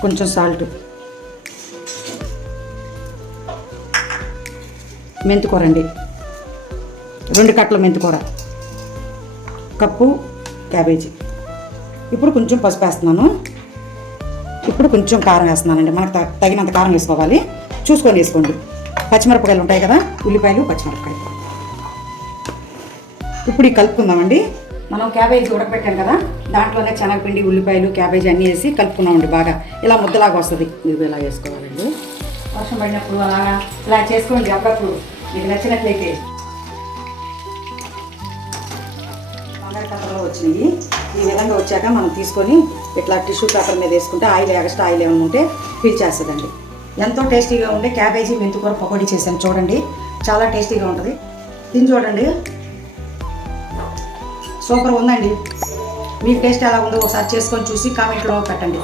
కొంచెం సాల్ట్. మెంతికూర అండి. రెండు కట్టల మెంతికూర. Cup cabbage. ఇప్పుడు కొంచెం పసుపు వేస్తున్నాను. ఇప్పుడు కొంచెం కారం వేస్తున్నానండి. మనకు తగినంత కారం వేసుకోవాలి. చూసుకొని వేసుకోండి. పచ్చిమిరపకాయలు ఉంటాయి కదా ఉల్లిపాయలు పచ్చిమిరపకాయలు. ఇప్పుడు ఈ కలుపుకుందామండి. మనం క్యాబేజీ ఉడకబెట్టాం కదా దాంట్లోనే శనగపిండి ఉల్లిపాయలు క్యాబేజీ అన్నీ వేసి కలుపుకున్నామండి బాగా. ఇలా ముద్దలాగా వస్తుంది. ఇది ఇలా వేసుకోవాలండి వర్షం పడినప్పుడు అలాగా ఇలా చేసుకోండి అప్పుడప్పుడు. మీకు నచ్చినట్లయితే. కట్టలో వచ్చినాయి ఈ విధంగా వచ్చాక మనం తీసుకొని ఇట్లా టిష్యూ పేపర్ మీద వేసుకుంటే ఆయిల్ ఎక్స్ట్రా ఆయిల్ ఏమైనా ఉంటే పీల్చేస్తుందండి ఎంతో టేస్టీగా ఉండే క్యాబేజీ మెంతికూర పకోడీ చేశాను. చూడండి చాలా టేస్టీగా ఉంటుంది. తిని చూడండి. సూపర్ ఉందండి. మీ టేస్ట్ ఎలా ఉందో ఒకసారి చేసుకొని చూసి కామెంట్లో పెట్టండి.